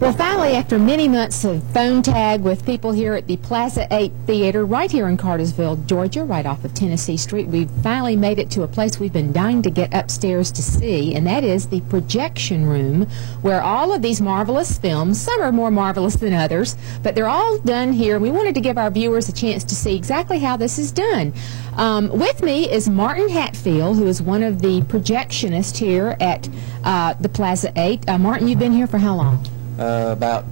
Well, finally, after many months of phone tag with people here at the Plaza 8 Theater, right here in Cartersville, Georgia, right off of Tennessee Street, we've finally made it to a place we've been dying to get upstairs to see, and that is the projection room, where all of these marvelous films, some are more marvelous than others, but they're all done here. We wanted to give our viewers a chance to see exactly how this is done. With me is Martin Hatfield, who is one of the projectionists here at the Plaza 8. Martin, you've been here for how long? About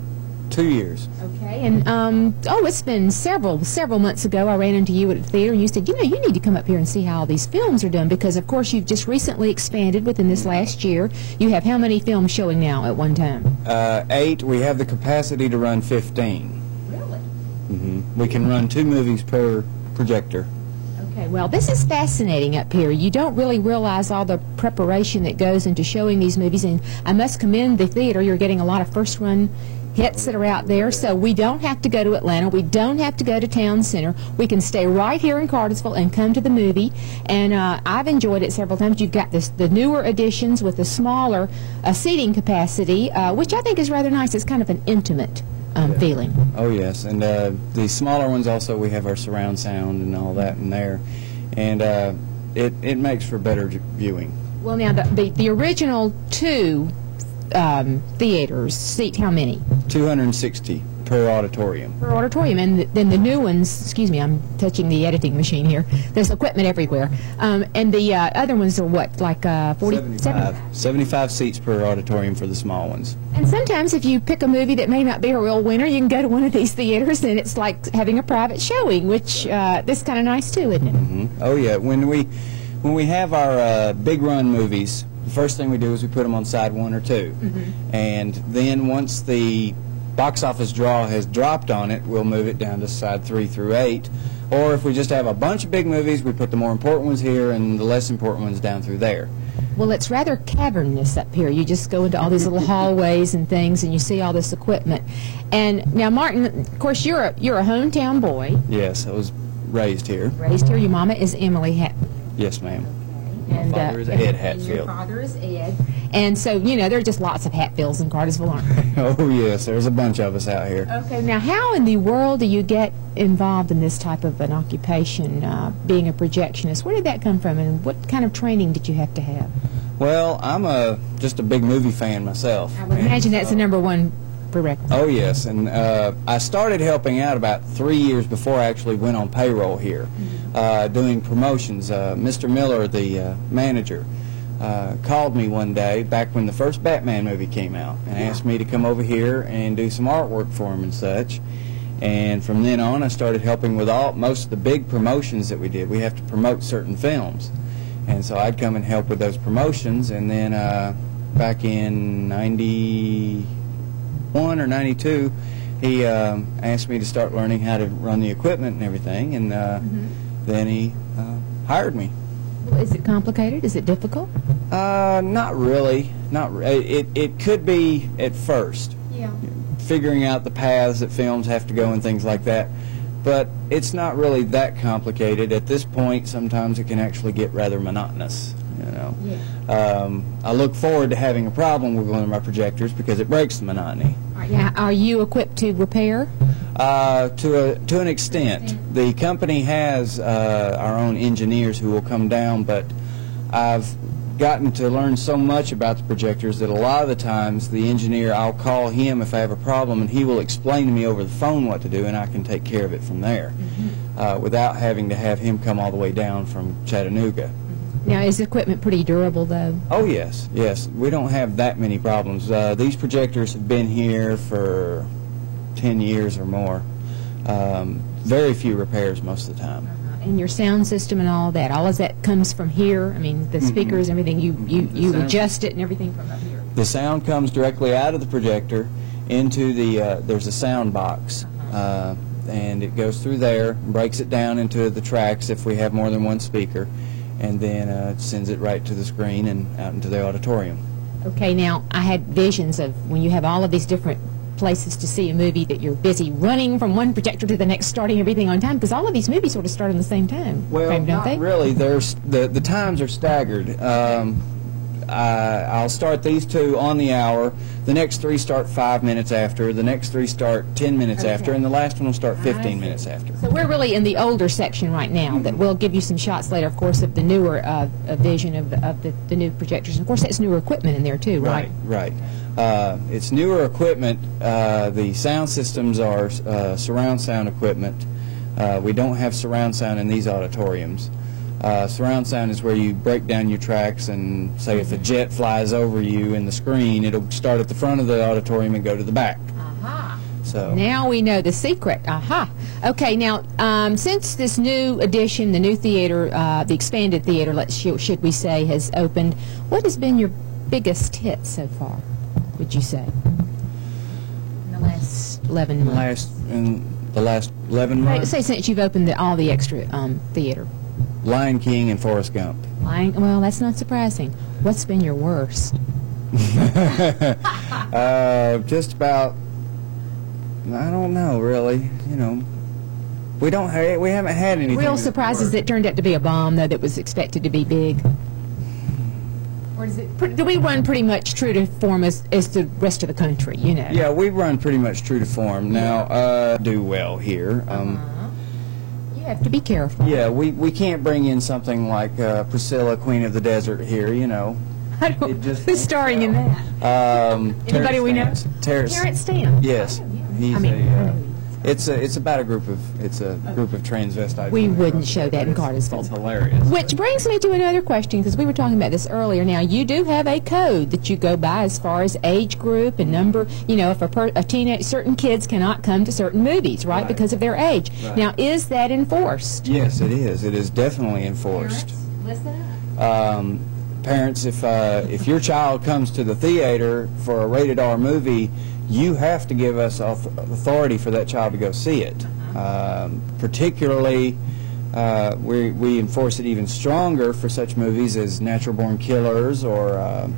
2 years. Okay, and it's been several months ago I ran into you at the theater and you said, you need to come up here and see how all these films are done, because of course you've just recently expanded within this last year. You have how many films showing now at one time? 8. We have the capacity to run 15. Really? We can run 2 movies per projector. Okay, well, this is fascinating up here. You don't really realize all the preparation that goes into showing these movies, and I must commend the theater. You're getting a lot of first-run hits that are out there, so we don't have to go to Atlanta. We don't have to go to Town Center. We can stay right here in Cartersville and come to the movie, and I've enjoyed it several times. You've got the newer editions with the smaller seating capacity, which I think is rather nice. It's kind of an intimate feeling. Oh yes, and the smaller ones also, we have our surround sound and all that in there, and it makes for better viewing. Well, now the original 2 theaters seat how many? 260 per auditorium. Per auditorium, and then the new ones, excuse me, I'm touching the editing machine here. There's equipment everywhere. And the other ones are what, like 75 seats per auditorium for the small ones. And sometimes if you pick a movie that may not be a real winner, you can go to one of these theaters and it's like having a private showing, which this is kind of nice too, isn't it? Oh yeah, when we have our big run movies, the first thing we do is we put them on side 1 or 2, and then once the box office draw has dropped on it, we'll move it down to side 3 through 8. Or if we just have a bunch of big movies, we put the more important ones here and the less important ones down through there. Well, it's rather cavernous up here. You just go into all these little hallways and things, and you see all this equipment. And now, Martin, of course, you're a hometown boy. Yes, I was raised here. Raised here. Your mama is Emily Hatfield. Yes, ma'am. And, my father is Ed Hatfield. Your father is Ed. And so, there are just lots of Hatfields in Cartersville, aren't there? Oh, yes, there's a bunch of us out here. Okay, now how in the world do you get involved in this type of an occupation, being a projectionist? Where did that come from, and what kind of training did you have to have? Well, I'm just a big movie fan myself. I would imagine that's the #1 prerequisite. Oh, yes, and I started helping out about 3 years before I actually went on payroll here, doing promotions. Mr. Miller, the manager, called me one day back when the first Batman movie came out and asked me to come over here and do some artwork for him and such. And from then on, I started helping with most of the big promotions that we did. We have to promote certain films, and so I'd come and help with those promotions. And then back in '91 or '92, he asked me to start learning how to run the equipment and everything, and then he hired me. Well, is it complicated? Is it difficult? Not really. It could be at first. Yeah. Figuring out the paths that films have to go and things like that. But it's not really that complicated. At this point, sometimes it can actually get rather monotonous. Yeah. I look forward to having a problem with one of my projectors because it breaks the monotony. Now, are you equipped to repair? To an extent. The company has our own engineers who will come down, but I've gotten to learn so much about the projectors that a lot of the times the engineer, I'll call him if I have a problem, and he will explain to me over the phone what to do, and I can take care of it from there without having to have him come all the way down from Chattanooga. Now, is the equipment pretty durable, though? Oh, yes, yes. We don't have that many problems. These projectors have been here for 10 years or more. Very few repairs most of the time. And your sound system and all of that comes from here? I mean, the speakers and everything, you adjust it and everything from up here? The sound comes directly out of the projector into there's a sound box. And it goes through there, breaks it down into the tracks if we have more than one speaker, and then it sends it right to the screen and out into the auditorium. Okay, now I had visions of when you have all of these different places to see a movie that you're busy running from one projector to the next, starting everything on time, because all of these movies sort of start on the same time. Well, don't not they? really. The times are staggered. I'll start these 2 on the hour. The next 3 start 5 minutes after. The next 3 start 10 minutes after, and the last one will start 15 minutes after. So we're really in the older section right now. That we'll give you some shots later, of course, of the newer vision of the new projectors. And of course, that's newer equipment in there too, right? Right. It's newer equipment. The sound systems are surround sound equipment. We don't have surround sound in these auditoriums. Surround sound is where you break down your tracks and say if a jet flies over you in the screen, it'll start at the front of the auditorium and go to the back. So now we know the secret. Okay, now since this new addition, the new theater, the expanded theater, should we say, has opened, what has been your biggest hit so far, would you say, in the last 11 months? In the last 11 months? Say since you've opened all the extra theater. Lion King and Forrest Gump. Well, that's not surprising. What's been your worst? Just about, I don't know, really. You know, we haven't had anything. Real surprises that turned out to be a bomb, though, that was expected to be big. Or do we run pretty much true to form as the rest of the country, you know? Yeah, we run pretty much true to form. Now, do well here. You have to be careful. Yeah, we can't bring in something like Priscilla, Queen of the Desert here, you know. Who's starring in that? Anybody we know? Terrence Stamp. Yes. It's about a group of transvestites. We wouldn't show that in Cartersville. It's hilarious. Which brings me to another question, because we were talking about this earlier. Now, you do have a code that you go by as far as age group and number. You know, if a teenage, certain kids cannot come to certain movies, right, because of their age. Right. Now, is that enforced? Yes, it is. It is definitely enforced. Parents, listen up. Parents, if your child comes to the theater for a rated R movie, you have to give us authority for that child to go see it. Particularly, we enforce it even stronger for such movies as Natural Born Killers or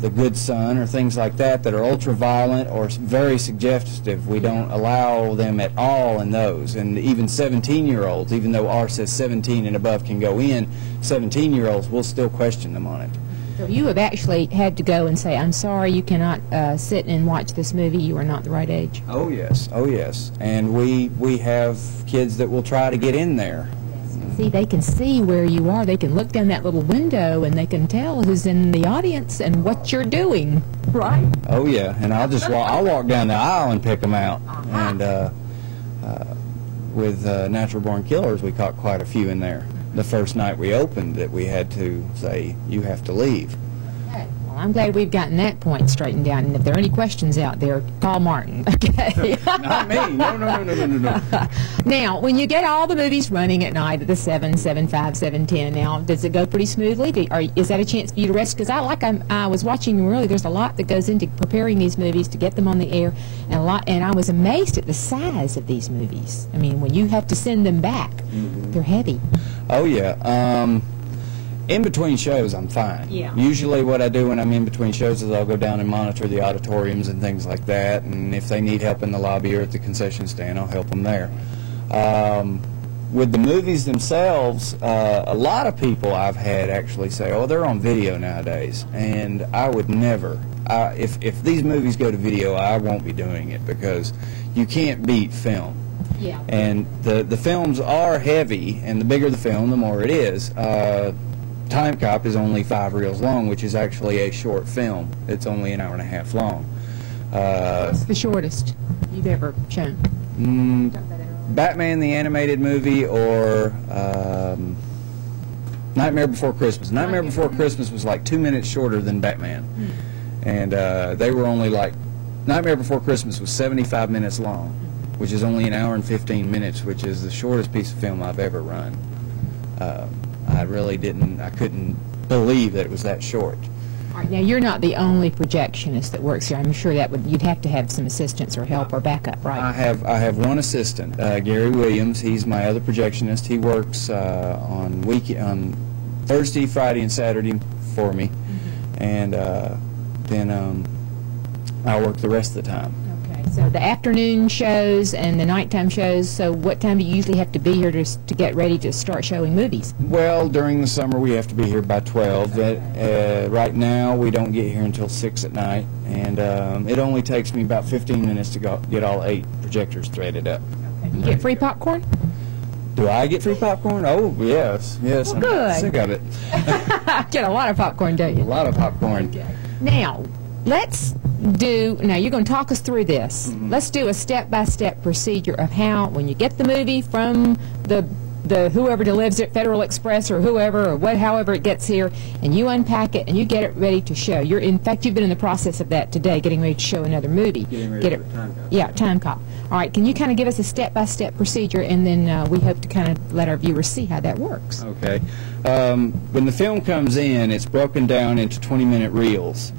The Good Son or things like that are ultra-violent or very suggestive. We don't allow them at all in those. And even 17-year-olds, even though R says 17 and above can go in, 17-year-olds will still question them on it. So you have actually had to go and say, I'm sorry, you cannot sit and watch this movie. You are not the right age. Oh, yes. Oh, yes. And we have kids that will try to get in there. See, they can see where you are. They can look down that little window and they can tell who's in the audience and what you're doing, right? Oh, yeah. And I'll walk down the aisle and pick them out. And with Natural Born Killers, we caught quite a few in there. The first night we opened that we had to say, you have to leave. Okay. Well, I'm glad we've gotten that point straightened out. And if there are any questions out there, call Martin, okay? Not me. No. Now, when you get all the movies running at night at the 7, 7, 5, 7, 10, now, does it go pretty smoothly? Is that a chance for you to rest? Because I was watching really, there's a lot that goes into preparing these movies to get them on the air, and I was amazed at the size of these movies. I mean, when you have to send them back, they're heavy. Oh, yeah. In between shows, I'm fine. Yeah. Usually what I do when I'm in between shows is I'll go down and monitor the auditoriums and things like that, and if they need help in the lobby or at the concession stand, I'll help them there. With the movies themselves, a lot of people I've had actually say, oh, they're on video nowadays, and I would never. If these movies go to video, I won't be doing it because you can't beat film. Yeah. And the films are heavy, and the bigger the film, the more it is. Time Cop is only 5 reels long, which is actually a short film. It's only an hour and a half long. What's the shortest you've ever shown? Batman the Animated Movie or Nightmare Before Christmas. Nightmare Before Christmas was like 2 minutes shorter than Batman. And they were only like, Nightmare Before Christmas was 75 minutes long, which is only an hour and 15 minutes, which is the shortest piece of film I've ever run. I couldn't believe that it was that short. All right, now, you're not the only projectionist that works here. I'm sure you'd have to have some assistance or help or backup, right? I have one assistant, Gary Williams. He's my other projectionist. He works on Thursday, Friday, and Saturday for me, and then I work the rest of the time. Okay. So the afternoon shows and the nighttime shows, so what time do you usually have to be here to get ready to start showing movies? Well, during the summer we have to be here by 12. Right now we don't get here until 6 at night, and it only takes me about 15 minutes to get all 8 projectors threaded up. You get free popcorn? Do I get free popcorn? Oh, yes. Yes, Well, I'm good. sick of it. Get a lot of popcorn, don't A you? lot of popcorn. Now, now you're going to talk us through this. Let's do a step-by-step procedure of how, when you get the movie from the whoever delivers it, Federal Express or whoever, or however it gets here, and you unpack it and you get it ready to show. In fact, you've been in the process of that today, getting ready to show another movie. Getting ready for Time Cop. Yeah, Time Cop. All right, can you kind of give us a step-by-step procedure, and then we hope to kind of let our viewers see how that works. Okay. When the film comes in, it's broken down into 20-minute reels.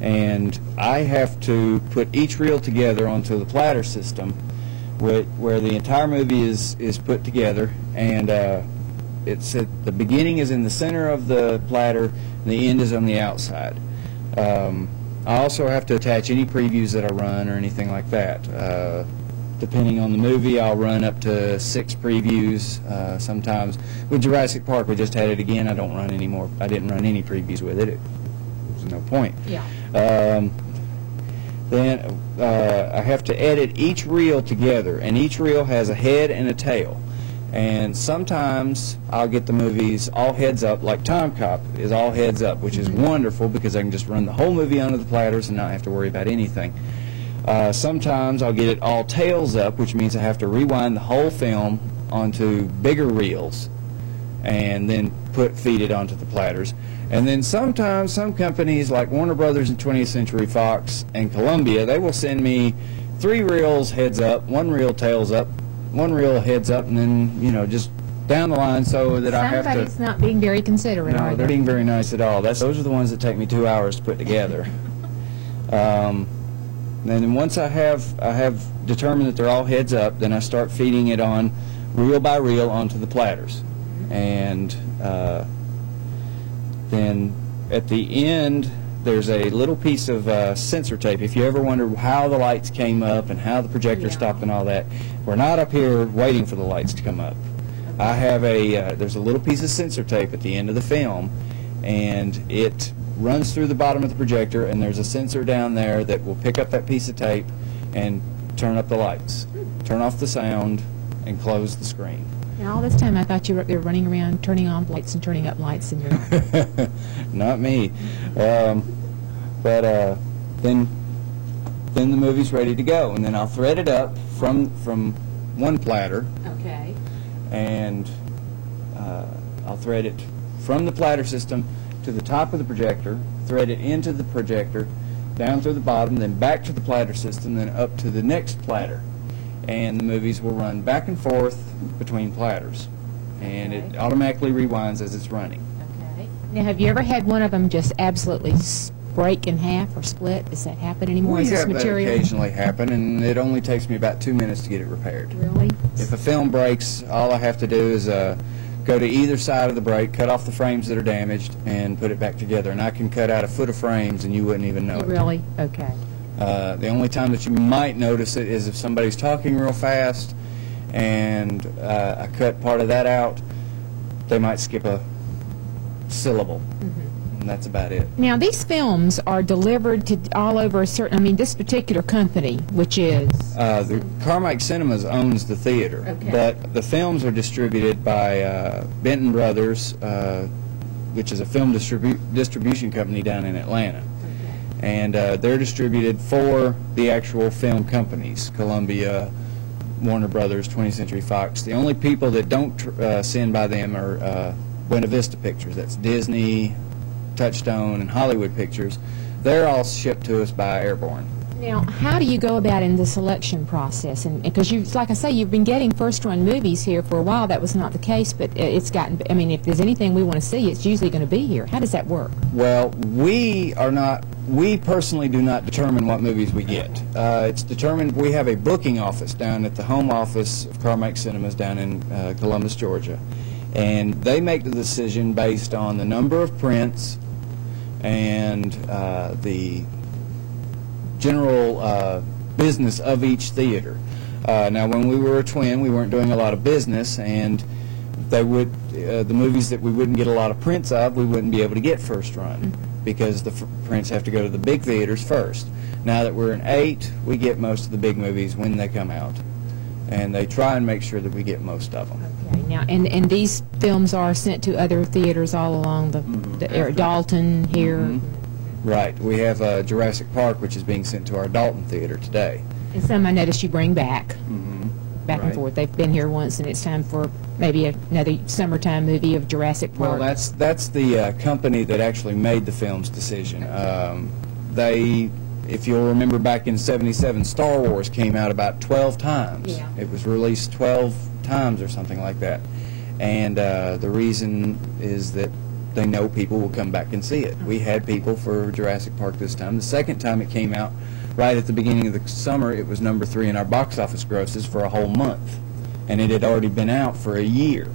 And I have to put each reel together onto the platter system where the entire movie is put together, and it's at the beginning is in the center of the platter and the end is on the outside. I also have to attach any previews that I run or anything like that. Depending on the movie, I'll run up to 6 previews sometimes. With Jurassic Park, we just had it again. I don't run anymore. I didn't run any previews with it. There's no point. Yeah. Then I have to edit each reel together, and each reel has a head and a tail. And sometimes I'll get the movies all heads up, like Time Cop is all heads up, which is wonderful because I can just run the whole movie onto the platters and not have to worry about anything. Sometimes I'll get it all tails up, which means I have to rewind the whole film onto bigger reels and then feed it onto the platters. And then sometimes some companies like Warner Brothers and 20th Century Fox and Columbia, they will send me 3 reels heads up, 1 reel tails up, 1 reel heads up, and then, just down the line so that I have to... Somebody's not being very considerate, No, are they're they? being very nice at all. Those are the ones that take me 2 hours to put together. And then once I have determined that they're all heads up, then I start feeding it on reel by reel onto the platters. And then at the end, there's a little piece of sensor tape. If you ever wonder how the lights came up and how the projector stopped and all that, we're not up here waiting for the lights to come up. I have there's a little piece of sensor tape at the end of the film, and it runs through the bottom of the projector, and there's a sensor down there that will pick up that piece of tape and turn up the lights, turn off the sound, and close the screen. And all this time I thought you were running around turning on lights and turning up lights in your... Not me. But then the movie's ready to go, and then I'll thread it up from one platter, Okay. and I'll thread it from the platter system to the top of the projector, thread it into the projector, down through the bottom, then back to the platter system, then up to the next platter. And the movies will run back and forth between platters, and it automatically rewinds as it's running. Okay. Now, have you ever had one of them just absolutely break in half or split? Does that happen anymore? We Is this have that material? occasionally happen, and it only takes me about 2 minutes to get it repaired. Really? If a film breaks, all I have to do is go to either side of the break, cut off the frames that are damaged, and put it back together. And I can cut out a foot of frames, and you wouldn't even know it. Really? Okay. The only time that you might notice it is if somebody's talking real fast, and I cut part of that out, they might skip a syllable. And that's about it. Now, these films are delivered to all over this particular company, which is... The Carmike Cinemas owns the theater, Okay. but the films are distributed by Benton Brothers, which is a film distribution company down in Atlanta. And they're distributed for the actual film companies, Columbia, Warner Brothers, 20th Century Fox. The only people that don't send by them are Buena Vista Pictures. That's Disney, Touchstone, and Hollywood Pictures. They're all shipped to us by Airborne. Now, how do you go about in the selection process? And because like I say, you've been getting first-run movies here for a while. That was not the case, but it's gotten. If there's anything we want to see, it's usually going to be here. How does that work? Well, we personally do not determine what movies we get. It's determined. We have a booking office down at the home office of Carmike Cinemas down in Columbus, Georgia, and they make the decision based on the number of prints and the general business of each theater. Now, when we were a twin, we weren't doing a lot of business, and they would the movies that we wouldn't get a lot of prints of, we wouldn't be able to get first run because the prints have to go to the big theaters first. Now that we're in 8, we get most of the big movies when they come out, and they try and make sure that we get most of them. Okay, now, and these films are sent to other theaters all along the area, Dalton here. Right. We have Jurassic Park, which is being sent to our Dalton theater today. And some I noticed you bring back, back and Right. forth. They've been here once, and it's time for maybe another summertime movie of Jurassic Park. Well, that's the company that actually made the film's decision. They, if you'll remember, back in '77, Star Wars came out about 12 times. Yeah. It was released 12 times or something like that. And the reason is that they know people will come back and see it. We had people for Jurassic Park this time. The second time it came out, right at the beginning of the summer, it was number 3 in our box office grosses for a whole month. And it had already been out for a year.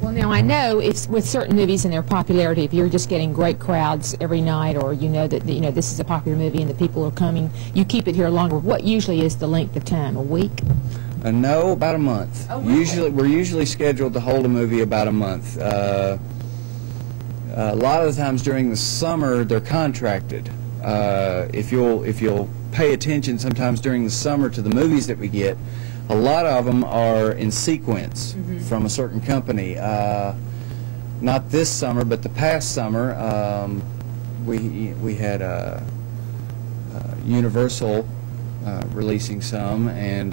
Well, now I know it's with certain movies and their popularity. If you're just getting great crowds every night, or you know that this is a popular movie and the people are coming, you keep it here longer. What usually is the length of time? A week? No, about a month. Oh, really? We're usually scheduled to hold a movie about a month. A lot of the times during the summer, they're contracted. If you'll pay attention, sometimes during the summer to the movies that we get, a lot of them are in sequence from a certain company. Not this summer, but the past summer, we had Universal releasing some, and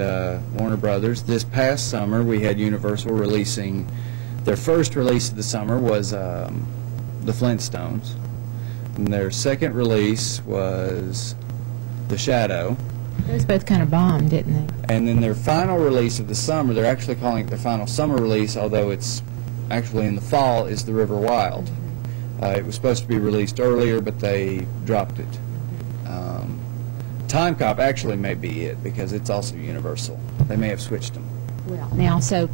Warner Brothers. This past summer, we had Universal releasing. Their first release of the summer was the Flintstones, and their second release was The Shadow. Those both kind of bombed, didn't they? And then their final release of the summer, they're actually calling it their final summer release, although it's actually in the fall, is The River Wild. It was supposed to be released earlier, but they dropped it. Time Cop actually may be it, because it's also Universal. They may have switched them. Well, now, so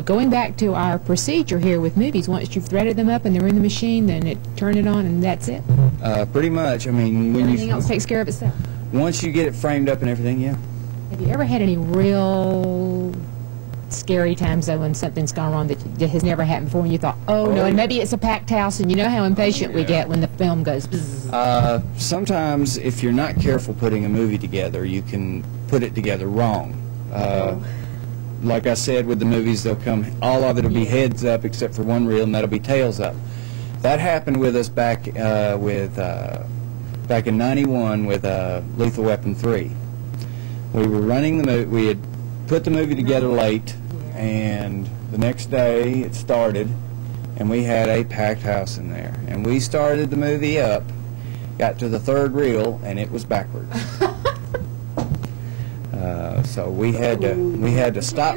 going back to our procedure here with movies, once you've threaded them up and they're in the machine, then turn it on and that's it? Pretty much. I mean, when Everything else takes care of itself. once you get it framed up and everything, yeah. Have you ever had any real scary times, though, when something's gone wrong that has never happened before, and you thought, oh, no, and maybe it's a packed house, and you know how impatient we get when the film goes bzzz. Sometimes, if you're not careful putting a movie together, you can put it together wrong. Like I said, with the movies, they'll come, all of it will be heads up except for one reel, and that'll be tails up. That happened with us back back in '91 with Lethal Weapon 3. We were running the movie. We had put the movie together late, and the next day it started, and we had a packed house in there. And we started the movie up, got to the third reel, and it was backwards. So we had to stop.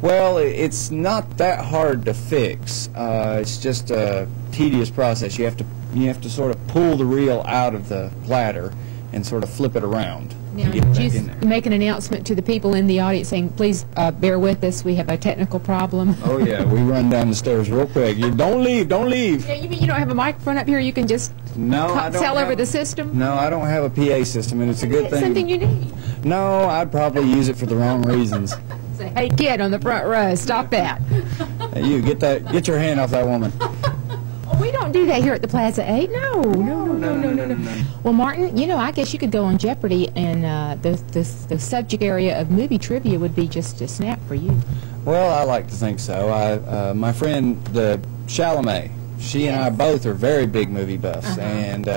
Well, it's not that hard to fix. It's just a tedious process. You have to sort of pull the reel out of the platter and sort of flip it around. Now, did you make an announcement to the people in the audience saying, please bear with us, we have a technical problem? Oh, yeah, we run down the stairs real quick. Don't leave, don't leave. Yeah, you mean you don't have a microphone up here you can just tell over the system? No, I don't have a PA system, and it's a good thing. Something you need. No, I'd probably use it for the wrong reasons. Say, hey, kid on the front row, stop that. Hey, you, get your hand off that woman. We don't do that here at the Plaza 8. No. Well, Martin, I guess you could go on Jeopardy, and the subject area of movie trivia would be just a snap for you. Well, I like to think so. My friend, the Chalamet, she and I both are very big movie buffs, and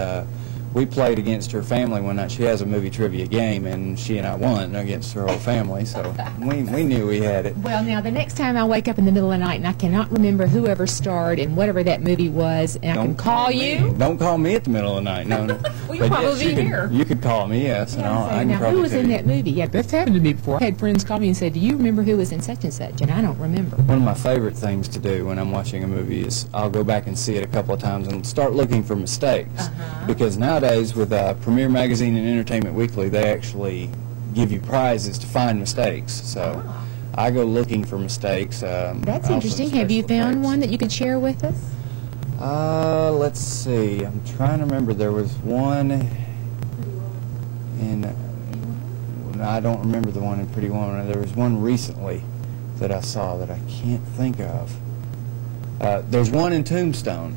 we played against her family one night. She has a movie trivia game, and she and I won against her whole family, so we knew we had it. Well, now, the next time I wake up in the middle of the night and I cannot remember whoever starred in whatever that movie was, and I can call you. Don't call me at the middle of the night, no. Well, you'll probably be here. You could call me, yes, and I can now, probably who was tell in you. that movie? Yeah, that's happened to me before. I had friends call me and say, do you remember who was in such and such? And I don't remember. One of my favorite things to do when I'm watching a movie is I'll go back and see it a couple of times and start looking for mistakes. Because nowadays with Premiere Magazine and Entertainment Weekly, they actually give you prizes to find mistakes. So I go looking for mistakes. That's interesting. Have you found one that you could share with us? Let's see. I'm trying to remember. There was one And I don't remember the one in Pretty Woman. There was one recently that I saw that I can't think of. There's one in Tombstone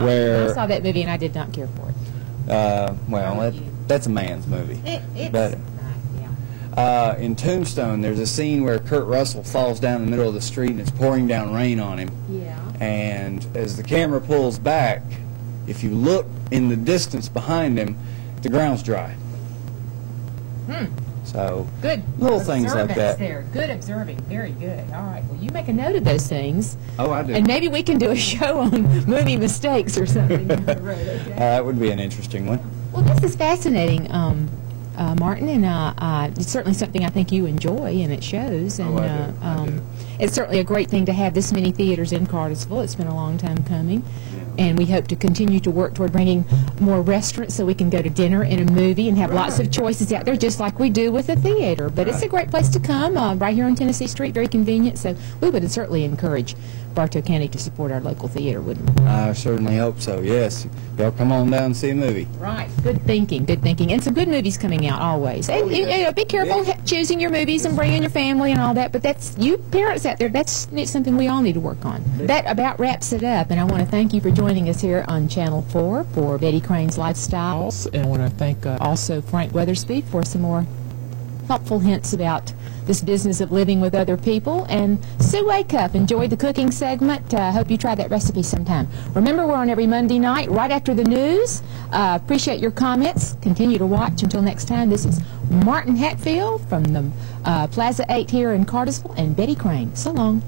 where I saw that movie and I did not care for it. well, that's a man's movie. But in Tombstone, there's a scene where Kurt Russell falls down the middle of the street and it's pouring down rain on him. Yeah. And as the camera pulls back, if you look in the distance behind him, the ground's dry. So Good. little things like that. There. Good observing. Very good. All right. Well, you make a note of those things. Oh, I do. And maybe we can do a show on movie mistakes or something. That would be an interesting one. Well, this is fascinating, Martin, and it's certainly something I think you enjoy, and it shows. And I do. It's certainly a great thing to have this many theaters in Cartersville. It's been a long time coming. And we hope to continue to work toward bringing more restaurants so we can go to dinner and a movie and have lots of choices out there, just like we do with a theater. But it's a great place to come, right here on Tennessee Street, very convenient. So we would certainly encourage Bartow County to support our local theater, wouldn't we? I certainly hope so, yes. Y'all come on down and see a movie. Right. Good thinking, good thinking. And some good movies coming out always. And you know, be careful choosing your movies and bringing your family and all that, but that's, you parents out there, that's something we all need to work on. That about wraps it up, and I want to thank you for joining us here on Channel 4 for Betty Crane's Lifestyles. And I want to thank also Frank Weathersby for some more helpful hints about this business of living with other people. And Sue Wakecup enjoyed the cooking segment. Hope you try that recipe sometime. Remember, we're on every Monday night right after the news. Appreciate your comments. Continue to watch. Until next time, this is Martin Hatfield from the Plaza 8 here in Cartersville and Betty Crane. So long.